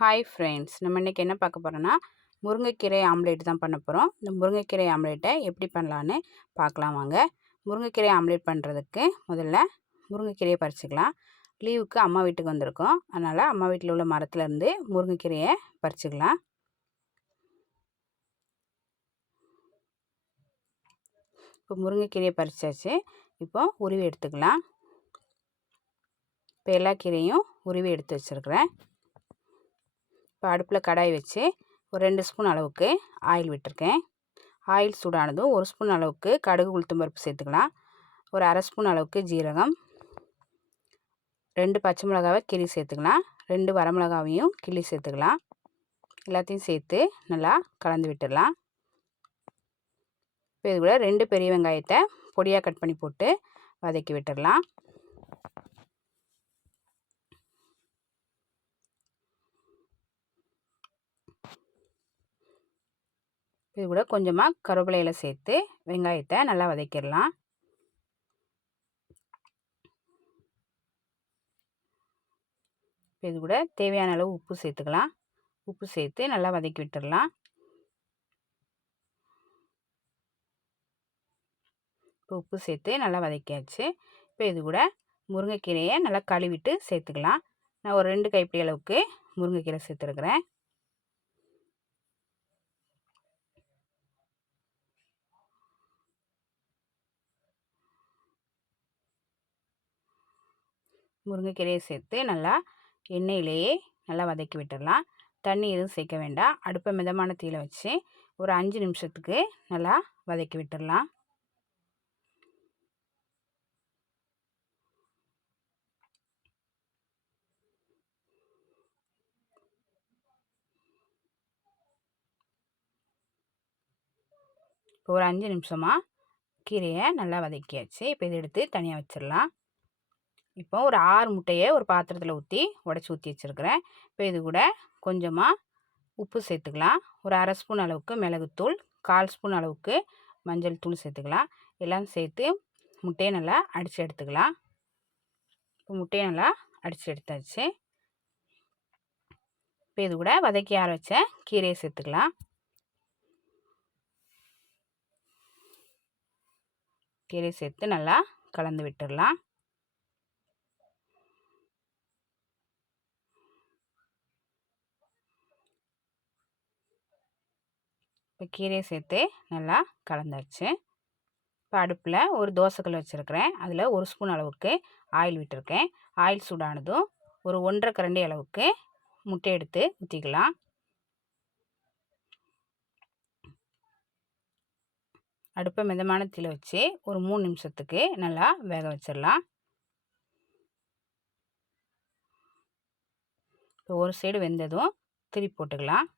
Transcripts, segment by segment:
Hi friends நம்ம இன்றைக்கி என்ன பார்க்க போகிறோன்னா முருங்கைக்கீரை ஆம்லேட் தான் பண்ண போகிறோம் இந்த முருங்கைக்கீரை ஆம்லேட்டை எப்படி பண்ணலான்னு பார்க்கலாம் வாங்க. முருங்கைக்கீரை ஆம்லேட் பண்ணுறதுக்கு முதல்ல முருங்கைக்கீரையை பறிச்சிக்கலாம். லீவுக்கு அம்மா வீட்டுக்கு வந்திருக்கோம். அதனால் அம்மா வீட்டில் உள்ள மரத்துலேருந்து முருங்கைக்கீரையை பறிச்சிக்கலாம். இப்போ முருங்கைக்கீரையை பறிச்சாச்சு. இப்போ உருவி எடுத்துக்கலாம். இப்போ எல்லா கீரையும் உருவி எடுத்து வச்சுருக்குறேன். இப்போ அடுப்பில் கடாய் வச்சு ஒரு ரெண்டு ஸ்பூன் அளவுக்கு ஆயில் விட்டுருக்கேன். ஆயில் சூடானதும் ஒரு ஸ்பூன் அளவுக்கு கடுகு உளுத்தம் பருப்பு சேர்த்துக்கலாம். ஒரு அரை ஸ்பூன் அளவுக்கு ஜீரகம். ரெண்டு பச்சை மிளகாவை கிளி சேர்த்துக்கலாம். ரெண்டு வரமிளகாவையும் கிள்ளி சேர்த்துக்கலாம். எல்லாத்தையும் சேர்த்து நல்லா கலந்து விட்டுடலாம். இப்போ இது கூட ரெண்டு பெரிய வெங்காயத்தை பொடியாக கட் பண்ணி போட்டு வதக்கி விட்டுடலாம். இது கூட கொஞ்சமாக கருவேப்பிலையில் சேர்த்து வெங்காயத்தை நல்லா வதக்கிடலாம். இது கூட தேவையான அளவு உப்பு சேர்த்துக்கலாம். உப்பு சேர்த்து நல்லா வதக்கி விட்டுடலாம். இப்போ உப்பு சேர்த்து நல்லா வதக்கியாச்சு. இப்போ இது கூட முருங்கைக்கீரையை நல்லா கழுவிட்டு சேர்த்துக்கலாம். நான் ஒரு ரெண்டு கைப்பிடி அளவுக்கு முருங்கைக்கீரை சேர்த்துருக்குறேன். முருங்கைக்கீரையை சேர்த்து நல்லா எண்ணெயிலேயே நல்லா வதக்கி விட்டுடலாம். தண்ணி எதுவும் சேர்க்க வேண்டாம். அடுப்பை மிதமான தீயில் வச்சு ஒரு அஞ்சு நிமிஷத்துக்கு நல்லா வதக்கி விட்டுடலாம். இப்போ ஒரு அஞ்சு நிமிஷமாக கீரையை நல்லா வதக்கியாச்சு. இப்போ இதை எடுத்து தனியாக வச்சிடலாம். இப்போ ஒரு ஆறு முட்டையை ஒரு பாத்திரத்தில் ஊற்றி உடச்சி ஊற்றி வச்சுருக்கிறேன். இப்போ இது கூட கொஞ்சமாக உப்பு சேர்த்துக்கலாம். ஒரு அரை ஸ்பூன் அளவுக்கு மிளகுத்தூள் கால் ஸ்பூன் அளவுக்கு மஞ்சள் தூள் சேர்த்துக்கலாம். எல்லாம் சேர்த்து முட்டையை நல்லா அடித்து எடுத்துக்கலாம். இப்போ முட்டையை நல்லா அடித்து எடுத்தாச்சு. இப்போ இது கூட வதக்கி ஆற வச்ச கீரையை சேர்த்துக்கலாம். கீரையை சேர்த்து நல்லா கலந்து விட்டுடலாம். இப்போ கீரையை சேர்த்து நல்லா கலந்தாச்சு. இப்போ அடுப்பில் ஒரு தோசைக்கல் வச்சுருக்கிறேன். அதில் ஒரு ஸ்பூன் அளவுக்கு ஆயில் விட்டுருக்கேன். ஆயில் சூடானதும் ஒரு ஒன்றரை கரண்டி அளவுக்கு முட்டை எடுத்து ஊற்றிக்கலாம். அடுப்பை மிதமான தீயில் வச்சு ஒரு மூணு நிமிஷத்துக்கு நல்லா வேக வச்சிடலாம். இப்போ ஒரு சைடு வெந்ததும் திருப்பி போட்டுக்கலாம்.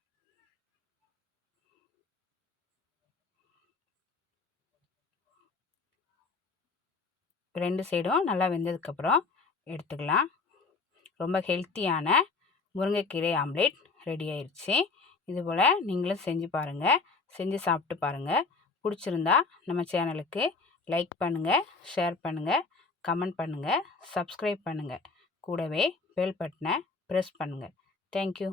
ரெண்டு சைடும் நல்லா வெந்ததுக்கப்புறம் எடுத்துக்கலாம். ரொம்ப ஹெல்த்தியான முருங்கைக்கீரை ஆம்லேட் ரெடி ஆயிடுச்சு இதுபோல் நீங்களும் செஞ்சு பாருங்கள் செஞ்சு சாப்பிட்டு பாருங்கள் பிடிச்சிருந்தா நம்ம சேனலுக்கு லைக் பண்ணுங்கள் ஷேர் பண்ணுங்கள் கமெண்ட் பண்ணுங்கள் சப்ஸ்கிரைப் பண்ணுங்கள் கூடவே பெல் பட்டனை ப்ரெஸ் பண்ணுங்கள் தேங்க்யூ.